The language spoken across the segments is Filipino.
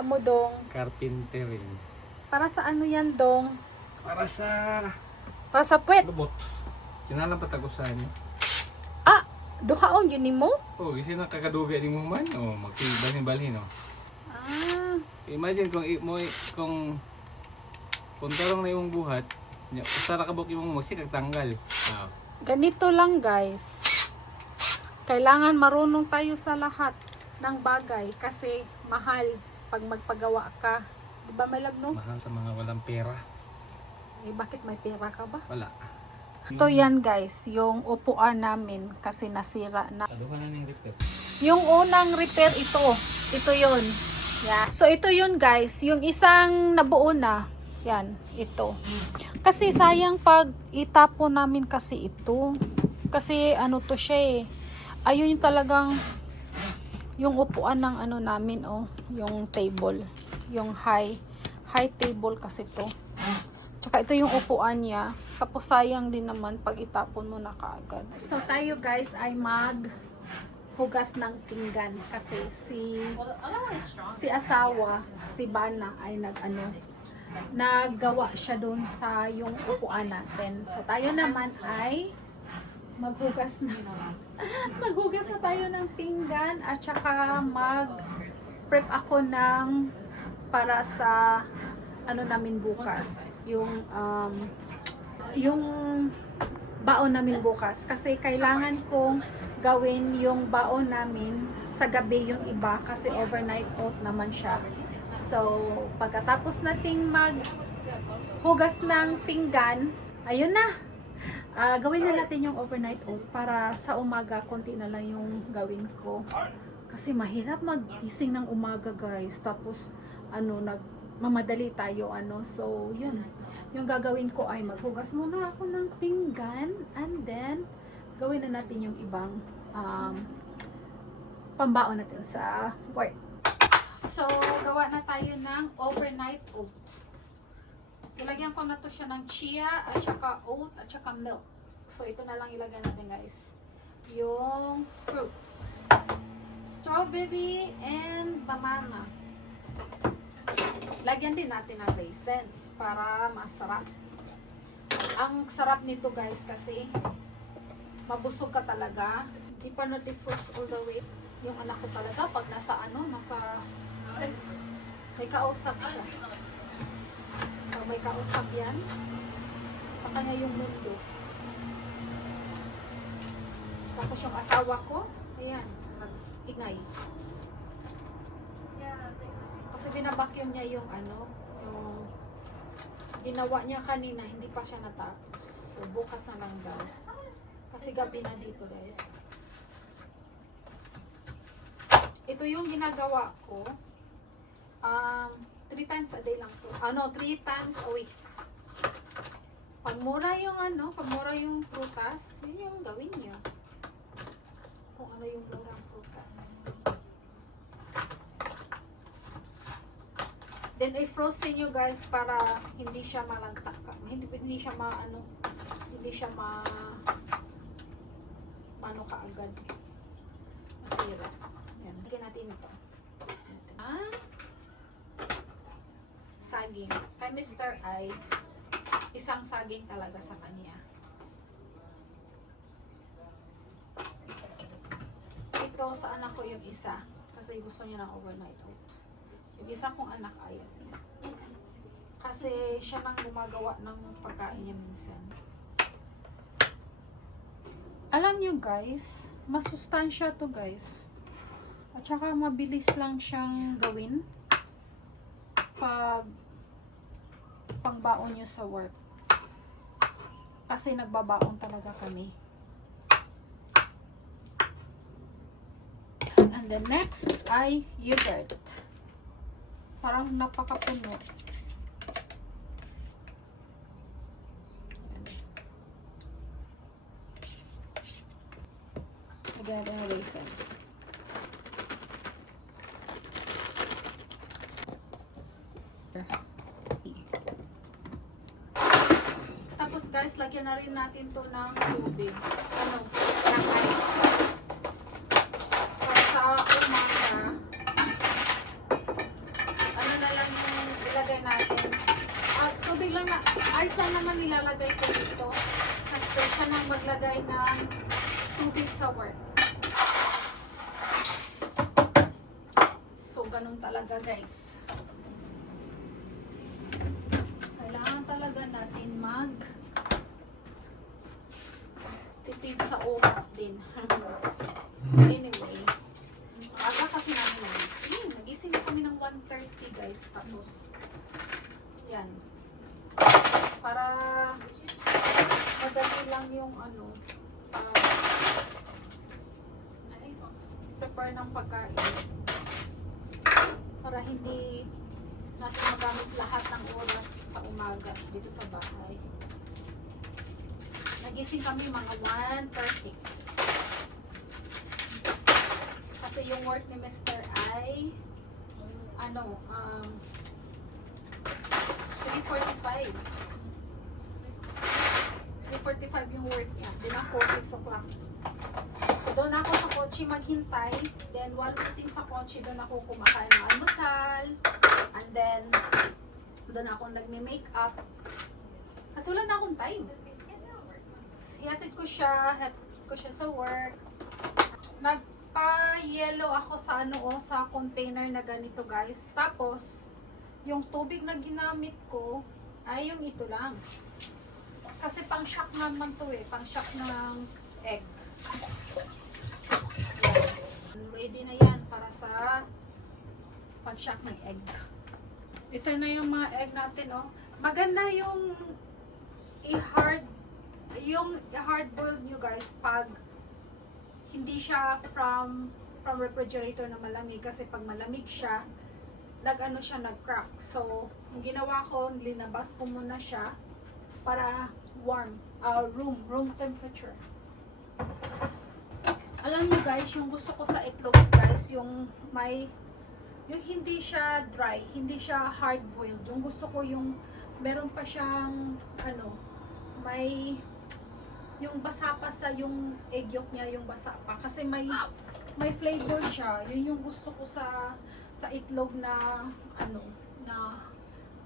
ginagawa mo, Dong? Carpentering. Para sa ano yan, Dong? Para sa Para sa puwet. lubot. Sinalapat ako sa inyo. Ah, duhaon yun mo? Oh, kasi nakakadugay din mo man. Oh, magsibalhin-balhin, oh. Ah, Imagine kung tarong na yung buhat, usara ka buk yung musik tanggal. Ah. ganito lang, guys. Kailangan marunong tayo sa lahat ng bagay kasi mahal pag magpagawa ka. Diba, my love, no? Mahal sa mga walang pera. Eh, bakit may pera ka ba? Wala. Ito yan, guys, yung upuan namin kasi nasira na. Kaduhan na ng repair. Yung unang repair ito. Ito yun. Yeah. So, ito yun, guys. Yung isang nabuo na. Yan, ito. Kasi sayang pag itapon namin kasi ito. Kasi ano to siya eh. Ayun yung talagang yung upuan ng ano namin, oh. Yung table. Yung high table kasi to. Tsaka ito yung upuan niya. Tapos sayang din naman pag itapon mo na kaagad. So tayo guys ay hugas ng pinggan kasi si asawa, si Bana ay naggawa siya doon sa yung upuan natin. So tayo naman ay maghugas na tayo ng pinggan at saka mag-prep ako ng para sa ano namin bukas, yung baon namin bukas kasi kailangan kong gawin yung baon namin sa gabi yung iba kasi overnight oat naman siya. So pagkatapos nating maghugas ng pinggan, ayun na, gawin na natin yung overnight oat para sa umaga konti na lang yung gawin ko kasi mahirap magising ng umaga guys, tapos mamadali tayo so yun, yung gagawin ko ay maghugas muna ako ng pinggan and then gawin na natin yung ibang pambaon natin sa work. So gawa na tayo ng overnight oat. Ilagyan ko na to siya ng chia at saka oat at saka milk. So ito na lang ilagay natin guys, yung fruits, strawberry and banana. Lagyan din natin ng raisins para masarap. Ang sarap nito guys kasi mabusog ka talaga. Hindi pa natin first all the way. Yung anak ko talaga pag nasa may kausap siya. Pag may kausap yan, sa kanya yung mundo. Tapos yung asawa ko, ayan, nag-ingay. Kasi binabakyum niya yung yung ginawa niya kanina, hindi pa siya natapos. So, bukas na lang daw. Kasi gabi na dito, guys. Ito yung ginagawa ko. 3 times a day lang to. 3 times a week. Pag mura yung prutas, yun yung gawin niyo. Kung ano yung murang prutas. Then i-frozen nyo guys para hindi siya malantak. Hindi siya kaagad. Masira. Yan. Lagyan natin ito. Saging. Kay Mr. I, isang saging talaga sa kanya. Ito sa anak ko yung isa. Kasi gusto niya ng overnight oat. Yung isa kong anak ayaw niya. Kasi siya nang gumagawa ng pagkain niya minsan. Alam nyo guys, masustansya to guys. At saka mabilis lang siyang gawin pag pangbaon nyo sa work. Kasi nagbabaon talaga kami. And the next ay yogurt. Parang napakapuno. Lagyan natin yung raisins. Tapos guys, lagyan na rin natin to ng tubig. Ng ice. Para sa umaga lang na, ayos lang naman nilalagay ko dito. Kasi siya nang maglagay ng tubig sa work. So, ganun talaga guys. Kailangan talaga natin tipid sa oras din. Anyway, aga kasi namin nagising. Nagising na kami ng 1:30 guys. Tapos, yan. Para madali lang yung prepare ng pagkain. Para hindi natin magamit lahat ng oras sa umaga dito sa bahay. Nagising kami mga 1:30. Kasi yung work ni Mr. ay 3:45. 3:45 yung work niya. Din ako 6 o'clock. So doon ako sa kotse maghintay. Then while waiting sa kotse, doon ako kumakain ng almusal. And then doon ako nagme-makeup. Kasi wala na akong time. Hatid ko siya sa work. Nagpa-yellow ako sa sa container na ganito guys. Tapos, yung tubig na ginamit ko ay yung ito lang. Kasi pang shock naman to pang shock ng egg. Yan. Ready na yan para sa pag-shock ng egg. Ito na yung mga egg natin Maganda yung hard boiled nyo guys pag hindi siya from refrigerator na malamig, kasi pag malamig siya nag-crack. So yung ginawa ko, linabas ko muna siya para warm, room temperature. Alam niyo guys, yung gusto ko sa itlog guys, yung hindi siya dry, hindi siya hard boiled. Yung gusto ko yung meron pa siyang yung basa pa sa yung egg yolk niya, yung basa pa. Kasi may flavor siya. Yun yung gusto ko sa itlog na na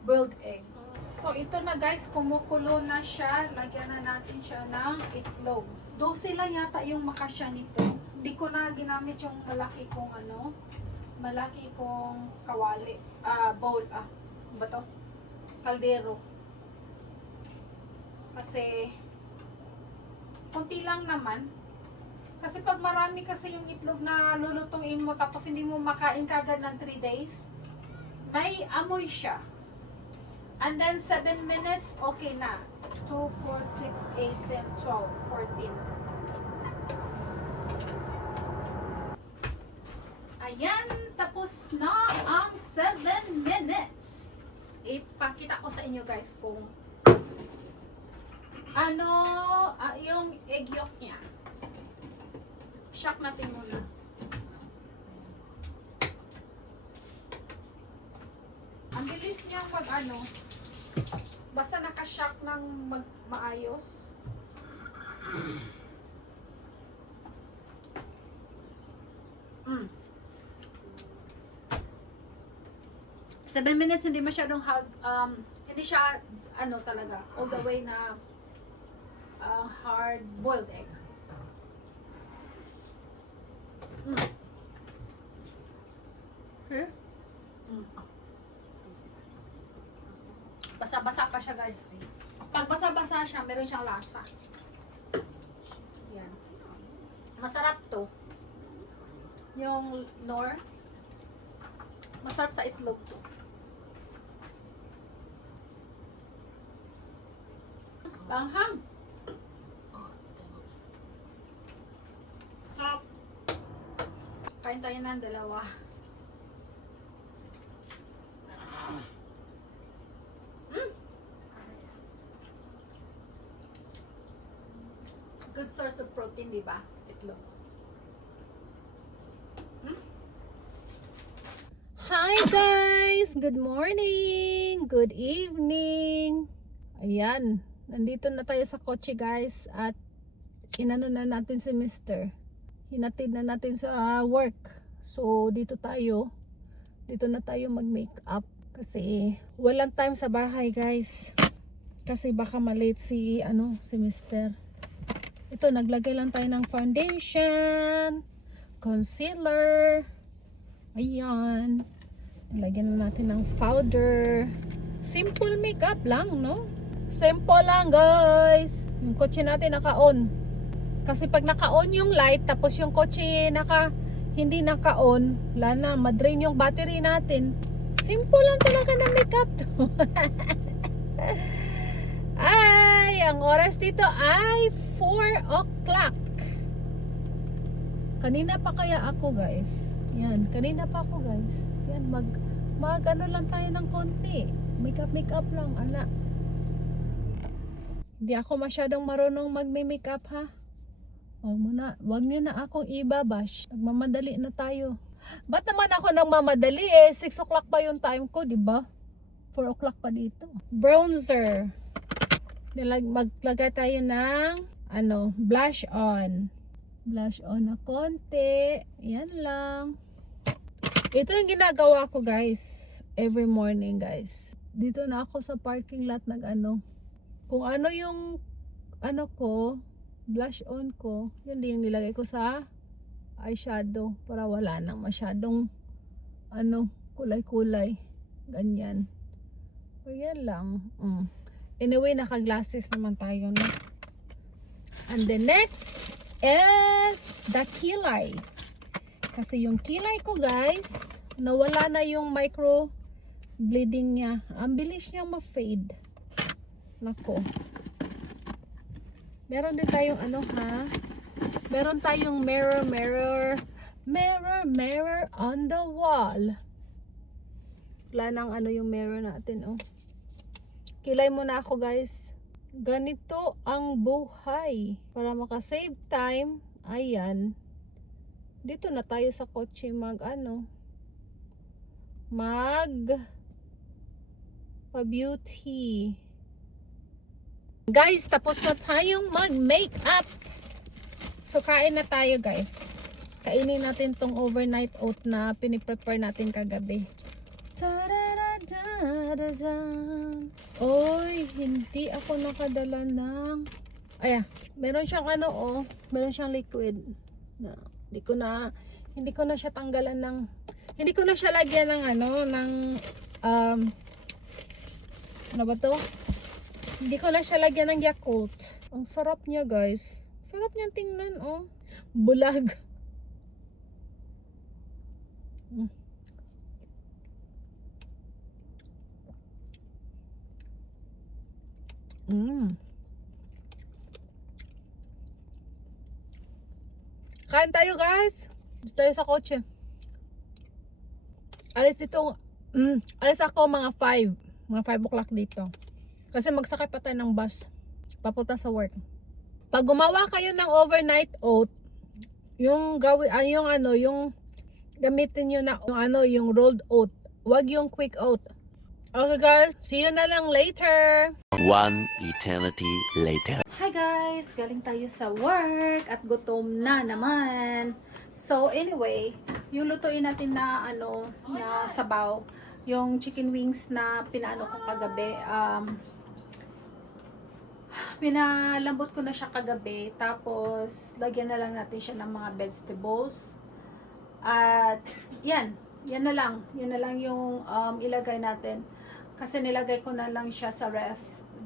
boiled egg. So ito na guys, kumukulo na siya. Lagyan na natin siya ng itlog. 12 lang yata yung makasya nito. Hindi ko na ginamit yung malaki kong kawali. Bowl. Ba to? Kaldero. Kasi konti lang naman. Kasi pag marami kasi yung itlog na lulutuin mo tapos hindi mo makain kagad ng 3 days, may amoy siya. And then 7 minutes, okay na. 2, 4, 6, 8, 10, 12, 14. Ayan, tapos na ang 7 minutes. Ipakita ko sa inyo guys kung yung egg yolk niya. Shock natin muna. Ang bilis niya basta naka-shock ng maayos. Mm. 7 minutes, hindi masyadong hindi siya talaga all the way na hard boiled egg. Basa-basa pa siya guys. Pag basa-basa siya, meron siyang lasa. Yan. Masarap to. Yung Knorr, masarap sa itlog to. Banghang. Sarap. Kain tayo ng dalawa. Good source of protein, di ba? Itlog. Hi guys! Good morning! Good evening! Ayan. Nandito na tayo sa kotse guys. At inano na natin si Mr. Hinatid na natin sa work. So dito tayo. Dito na tayo mag-makeup. Kasi walang time sa bahay guys. Kasi baka malate si si Mister. Ito, naglagay lang tayo ng foundation, concealer. Ayan. Lagyan na natin ng powder. Simple makeup lang, no? Simple lang, guys. Yung kotse natin naka-on. Kasi pag naka-on yung light, tapos yung kotse hindi naka-on, wala na, madrain yung battery natin. Simple lang talaga na makeup to. Ay, ang oras dito ay 4 o'clock. Kanina pa kaya ako, guys. Yan, kanina pa ako, guys. Yan, mag ano lang tayo ng konti. Makeup lang, ala. Hindi ako masyadong marunong magme-makeup, ha. Wag niyo na akong ibabash. Nagmamadali na tayo. Ba't naman ako nagmamadali eh? 6 o'clock pa yung time ko, di ba? 4 o'clock pa dito. Bronzer. Maglagay tayo ng blush on. Blush on na konti. Yan lang. Ito yung ginagawa ko, guys. Every morning, guys. Dito na ako sa parking lot kung ano yung ko, blush on ko, yun din yung nilagay ko sa eyeshadow para wala nang masyadong kulay-kulay. Ganyan. So, yan lang. Anyway, naka-glasses naman tayo na. And the next is the kilay. Kasi yung kilay ko, guys, nawala na yung micro bleeding niya. Ang bilis niyang ma-fade. Nako. Meron din tayong meron tayong mirror on the wall. Wala nang yung mirror natin, oh. Kilay muna ako, guys. Ganito ang buhay. Para maka-save time, ayan. Dito na tayo sa kotse pa-beauty. Guys, tapos na tayong mag-makeup. So, kain na tayo, guys. Kainin natin tong overnight oat na piniprepare natin kagabi. Oy, hindi ako nakadala ng... meron siyang meron siyang liquid. Hindi ko na siya tanggalan ng... Hindi ko na siya lagyan ng ano ba to? Hindi ko na siya lagyan ng Yakult. Ang sarap niya, guys. Sarap niya tingnan, oh. Bulag. Kain tayo, guys. Dito tayo sa kotse. Alis ako mga 5 o'clock dito. Kasi magsakay pa tayo ng bus papunta sa work. Pag gumawa kayo ng overnight oat, yung gamitin niyo na yung rolled oat, wag yung quick oat. Okay, guys, see you na lang later. One eternity later. Hi guys, galing tayo sa work at gutom na naman. So anyway, yung lutuin natin na na sabaw, yung chicken wings na pinaano ko kagabi, pinalambot ko na siya kagabi, tapos lagyan na lang natin siya ng mga vegetables. At yan na lang yung ilagay natin, kasi nilagay ko na lang siya sa ref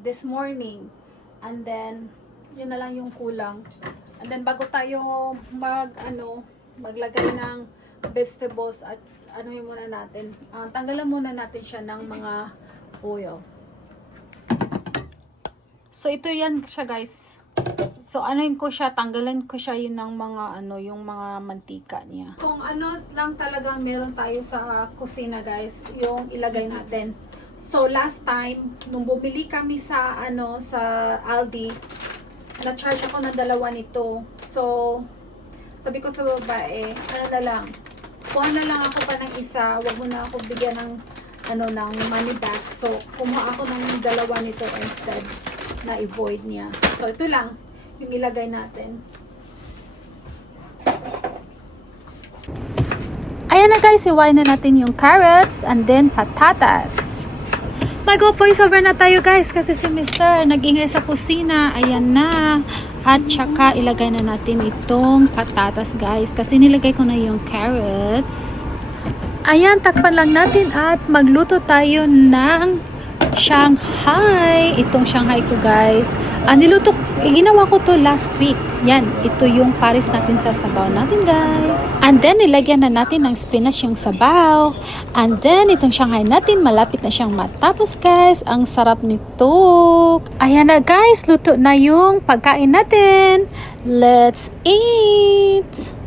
this morning, and then yun na lang yung kulang. And then bago tayo maglagay ng vegetables, at muna natin, tanggalan muna natin siya ng mga oil. So ito yan siya, guys. So ko siya, tanggalan ko siya yun ng mga yung mga mantika niya. Kung lang talagang meron tayo sa kusina, guys, yung ilagay natin. So last time nung bumili kami sa sa Aldi, na-charge ako ng 2 nito. So sabi ko sa babae, na lang, kuha na lang ako pa ng isa, wag mo na ako bigyan ng ng money back. So kumuha ako ng 2 nito instead, na i-void niya. So ito lang yung ilagay natin. Ayan na, guys, iwain na natin yung carrots and then patatas. Mag-voiceover na tayo guys kasi si Mr. nag-ingay sa kusina. Ayan na. At saka ilagay na natin itong patatas guys kasi nilagay ko na yung carrots. Ayan, takpan lang natin at magluto tayo ng Shanghai. Itong Shanghai ko guys. Ginawa ko to last week. Yan, ito yung pares natin sa sabaw natin guys. And then, nilagyan na natin ng spinach yung sabaw. And then, itong Shanghai natin, malapit na siyang matapos guys. Ang sarap nito. Ayan na guys, luto na yung pagkain natin. Let's eat!